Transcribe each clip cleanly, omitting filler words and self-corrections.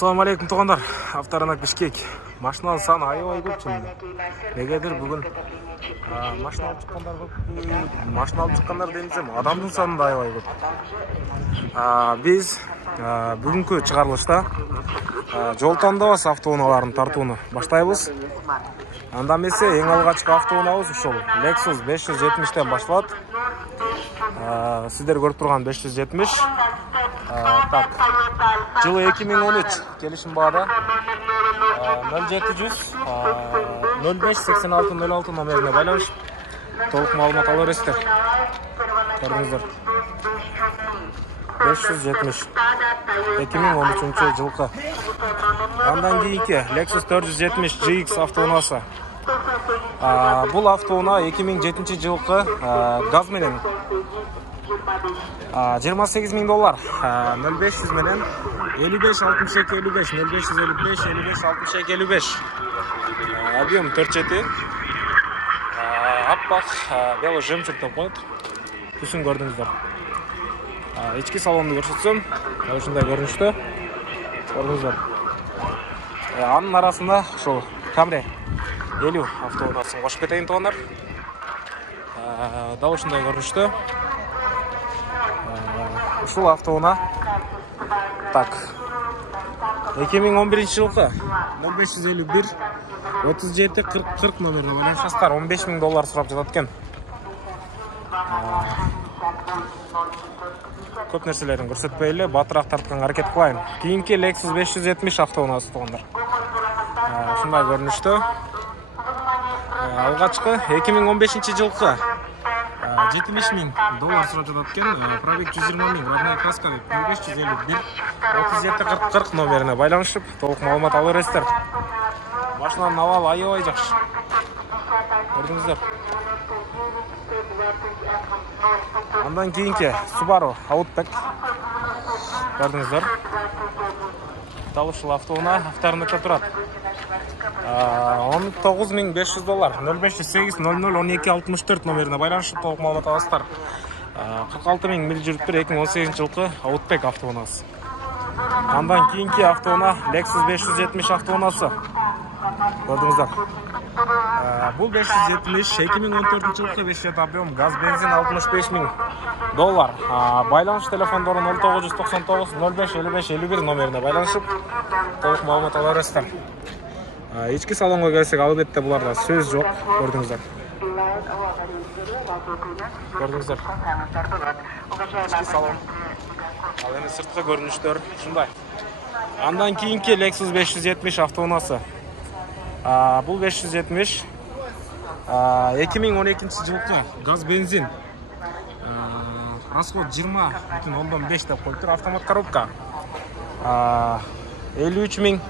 Assalamu alaikum туғандар. Авторынақ Бишкек. Машина саны аябай көп чын. Негедір бүгін машина алып шыққандар көп. Машина алып шыққандар деймізем, адамның саны да аябай көп. Біз бүгінгі шығарылышта жол таңдабас автоунауларын тартуыны баштайбыз. Анда месе ең алғашқы автоунабыз ушул Lexus 570-тен башталат. Сіздер көріп тұрған 570. Так, жылы 2013 келишим баада 0700 05 86 06 номерине байланышып толук маалымат ала бересиздер. Көрүңүздөр. 570 2013 жылкы. Андан кийинки Lexus 470 GX автоунасы. Бул автоуна 2007 жылкы газ менен $28,000 0500 менен 55 62 55 0555 55 62 55 объем 4 жети аппак белый жемчуг деп коет. Түсүн көрдүңүздөр. Ички салонду көрсөтсөм ушундай көрүнүштө көрдүңүздөр. Анын арасында ушул Camry 50 автоунасын кошуп кетейин тугандар. Дал ушундай көрүнүштө. Ушул автоуна так 2011 жылкы 0551 37 40 номерине байланышасыздар. $15,000 сурап жатат экен. Көп нерселерин көрсөтпөй эле батыраак тартканга аракет кылайын. Кийинки Lexus 570 автоунасы тугандар. Ушундай көрүнүштө. Алгачкы 2015 жылкы $70,000 сурап жатат экен. Пробег 120,000, родная краска 0551 37 40 номерине байланышып толук маалымат ала бересиздер. Машинанын абалы аябай жакшы. Көрдүңүздөр. Андан кийинки Subaru Outback. Көрдүңүздөр. Дал ушул автоуна авторунда турат. $19,500 0508 00 12 64 номерине байланышып толук маалымат аласыздар. 46,000 миль жүрүп тур 2018 жылкы Outback автоунасы. Андан кийинки автоуна Lexus 570 автоунасы. Көрдүңүздөр. Бул 570 2014 жылкы 5 жет объем газ бензин $65,000. Байланыш телефондору 0999 05 55 51 номерине байланышып толук маалымат ала бересиздер. Ички салонго келсек, албетте буларда сөз жок. Көрдүңүздөр. Көрдүңүздөр. Ички салон. Ал эми сырткы көрүнүштөр ушундай. Андан кийинки Lexus 570 автоунасы. Бул 570 2012 жылкы газ бензин. Расход 20,5 деп коюптур. Автомат коробка. $53,000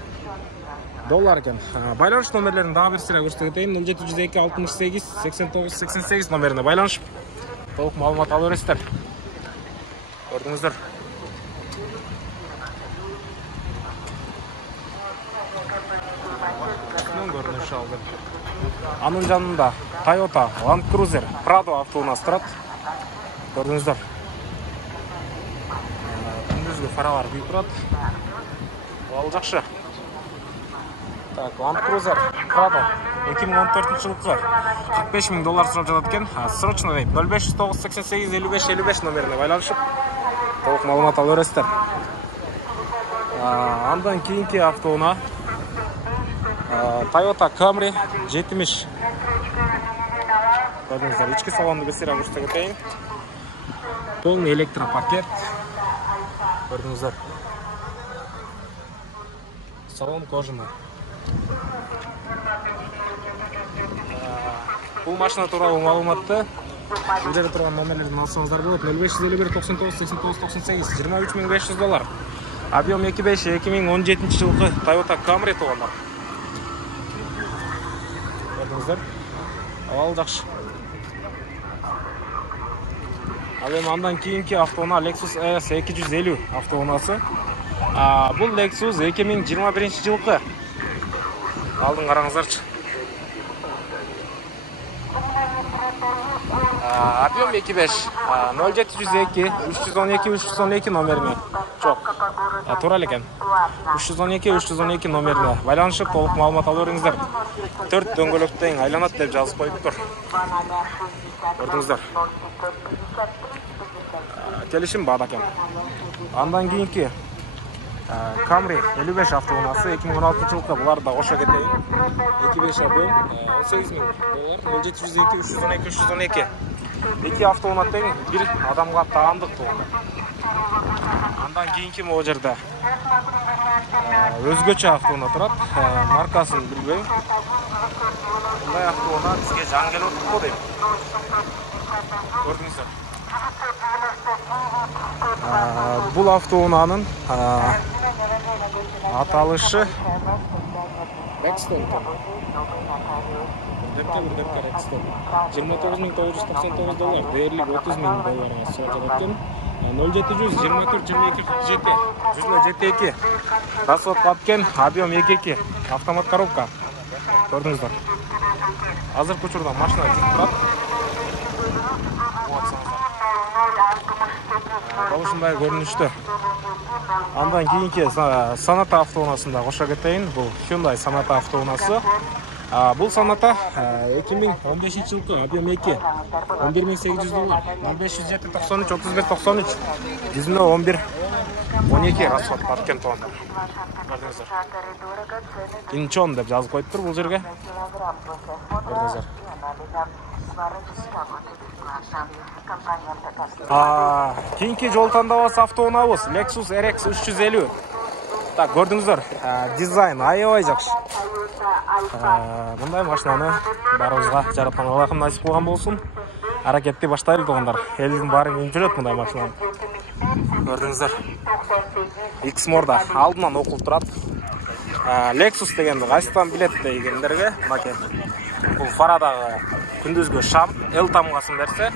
экен. Байланыш номерлерин дагы бир сыра көрсөтө кетейин. 0702 68 89 88 номерине байланышып толук маалымат ала бересиздер. Көрдүңүздөр. Көрүнүш алды. Анын жанында Toyota Land Cruiser Prado автоунасы турат. Көрдүңүздөр. Күндүзгү фаралар күйүп турат. Ал жакшы. Так, Land Cruiser Prado 2014 жылкы $45,000 сурап жатат экен. Срочно дейт 0509 88 55 55 номерине байланышып толук маалымат ала бересиздер. Андан кийинки автоуна Toyota Camry 70. Көрдүңүздөр, ички салонду бир сыра көрсөтө кетейин. Полный электропакет. Көрдүңүздөр. Салон кожаный. Бул машина тууралуу маалыматты билдире турган номерлерден алсаңыздар болот. 0551 99 89 98 $23,500. Объем 25 2017 жылкы Toyota Camry тугандар. Көрдүңүздөр. Абал жакшы. Ал эми андан кийинки автоуна Lexus ES 250 автоунасы. Бул Lexus 2021 жылкы. Алдын караңыздарчы. Объем 25 0702 312 312 номерине. Çok. туура эле экен. 312 номерине байланышып толук маалымат ала бериңиздер. 4 дөңгөлөктөн айланат деп жазып коюптур. Көрдүңүздөр. Келишим бар экен. Андан кийинки Camry 55 автоунаасы 2016 жылкы булар да кошо кетейин. 25 объем, 18 000 доллар, 0702 312 312. Эки автоунаа тең бир адамга таандык болгон. Андан кийинки могу жерде өзгөчө автоунаа турат, маркасын билбейм. Мындай автоунаа бизге жаңы келип атпы дейм. Көрдүңүздөр. Бул автоунаанын аталышы Rexton. Депке Rexton. 29.999 доллар, дээрлик 30 000 долларга сатылып жаткан. 0700 24 22 47 172 расход каткен, объем 2.2 автомат коробка. Көрдүңүздөр. Азыркы учурда машина жүрүп турат. Ушундай көрүнүштө. Андан кийинки Sonata автоунаасында кошо кетейин. Бул Hyundai Sonata автоунаасы. Бул Sonata 2015 жылкы объем 2 11800 доллар 0507 93 35 93 111 12 расход каткен тонна. Көрдүңүздөр. Incheon деп жазып коюптур бул жерге. Көрдүңүздөр. Кийинки жол тандабасы автоунаабыз Lexus RX 350. Так, көрдүңүздөр, дизайн аябай жакшы. Мындай машинаны барыбызга жараткан Аллахым насип кылган болсун. Аракетти баштайлы туугандар. Элдин баары минип жүрөт мындай машинаны. Көрдүңүздөр. X-морда алдынан окулуп турат. Lexus дегенди кайсыдан билет дегендерге, маке. Бул фарадагы күндүзгү шам, L тамгасын берсе,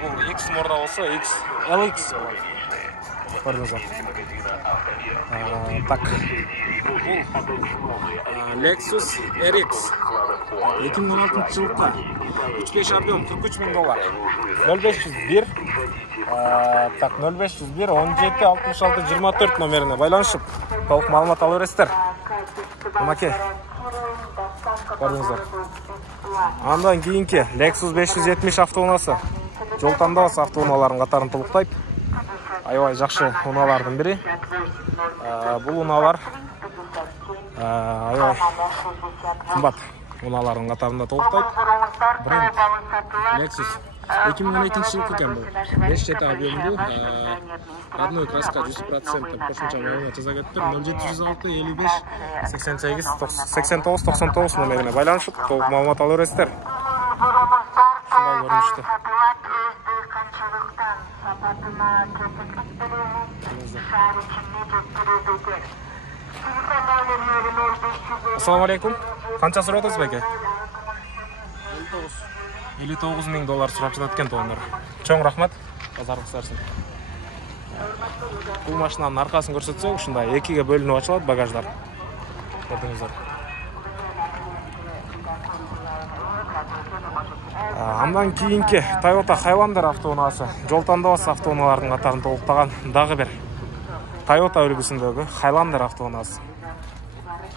бул X-морда болсо LX болот. Көрдүңүздөр. Так. Lexus RX 2016 жылкы 35 объем 43 000 доллар. 0501 так 0501 17 66 24 номерине байланышып толук маалымат ала бересиздер. Маке. Көрдүңүздөр. Андан кийинки Lexus 570 автоунаасы жол тандабасы автоунаалардын катарын толуктайт. Аябай жакшы унаалардын бири. Бул унаалар аябай кымбат унаалардын катарында толуктайт. Бренд Lexus 2012 жылкы экен бул. 5 объемдуу, родной краска 100% кошумча маалымат жаза кетиптир. 0706 55 88 89 99 номерине байланышып толук маалымат ала бересиздер. Ушундай көрүнүштө. Ассаламу алейкум. Канча сурап атасыз беке? 59 000 доллар сурап жатат экен туугандар. Чоң рахмат. Базарыңыз сарсын. Бул машинанын аркасын көрсөтсөк, ушундай экиге бөлүнүп ачылат багаждар. Көрдүңүздөр. Андан кийинки Toyota Highlander автоунаасы жол тандабасы автоунаалардын катарын толуктаган дагы бир Toyota үлгүсүндөгү Highlander автоунаасы.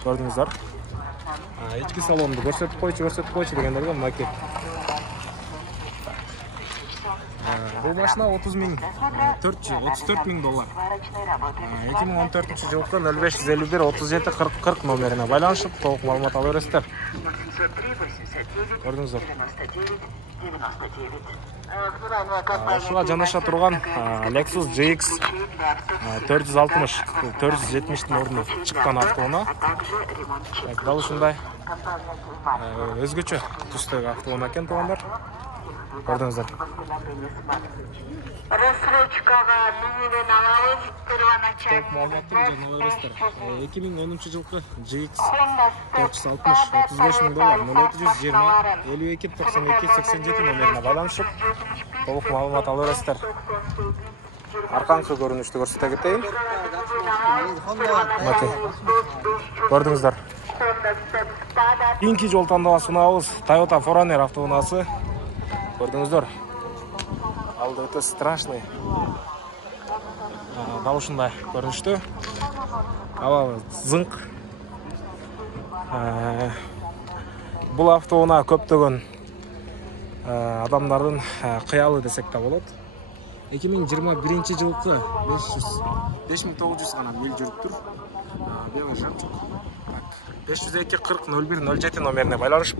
Көрдүңүздөр. Ички салонду көрсөтүп койчу дегендерге макет. Бул машина 34 000 доллар. 2014 жылкы 0551 37 40 номерине байланышып толук маалымат ала бересиздер. Көрдүңүздөр. Ушуга жанаша турган Lexus GX 460 470 ордуна чыккан автоунаа. Дал ушундай өзгөчө түстөгү автоунаа экен туугандар. Көрдүңүздөр. Рассрочкага менен алабыз первоначально 2010 жылкы GX 460 35 000 доллар 0720 52 92 87 номерине байланышып толук маалымат ала бересиздер. Аркаңкы көрүнүштү көрсөтө кетейин. Көрдүңүздөр. Кийинки жол тандабасы унаабыз Toyota 4Runner автоунаасы. Көрдүңүздөр. Алды өтө страшный. Дал ушундай көрүнүштүү. Ал зыңк. Бул автоунаа көптөгөн адамдардын кыялы десек да болот. 2021 жылкы 5900 гана миль жүрүптүр. Белый жемчуг. 502 40 01 07 номерине байланышып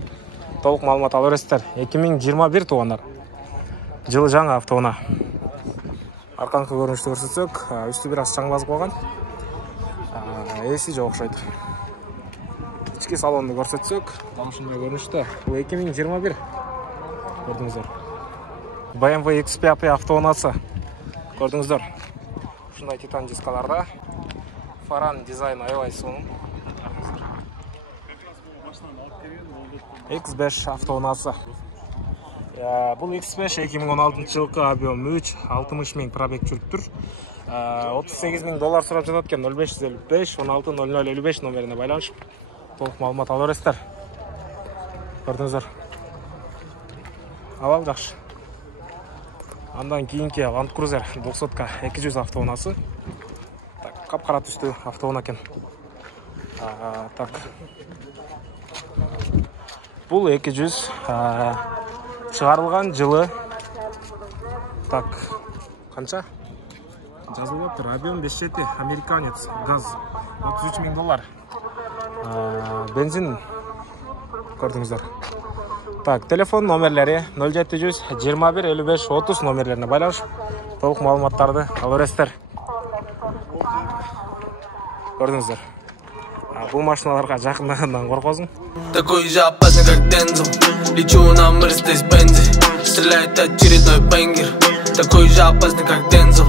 толук маалымат ала бересиздер. 2021 туугандар. Жылы жаңы автоунаа. Арканкы көрүнүштү көрсөтсөк, үстү бир аз чаңбазып калган. Эси жок окшойт. Ички салонду көрсөтсөк, дал ушундай көрүнүштө. Бул 2021. Көрдүңүздөр. BMW X5 автоунаасы. Көрдүңүздөр. Ушундай титан дискаларда. Фаран дизайн аябай сонун. X5 автоунаасы. Бул X5 2016 жылкы объем 360 000 пробег жүрүптүр. $38 000 сурап жатат экен. 0555 16 0055 номерине байланышып толук маалымат ала бересиздер. Көрдүңүздөр. Абал жакшы. Андан кийинки Land Cruiser 900 200 автоунаасы. Так, капкара түстүү автоунаа экен. Так. Бул 200 чыгарылган жылы. Так, канча? Жазылып тур. Объем 5,7, американец, газ $33 000. Бензин көрдүңүздөр. Так, телефон номерлери 0700 21 55 30 номерлерине байланышып толук маалыматтарды ала бересиздер. Көрдүңүздөр. Бул машиналарга жакындагандан коркосуң. Такой же опасный, как Дензел. Лечу на Мерседес-Бензе. Стреляет очередной бенгер. Такой же опасный, как Дензел.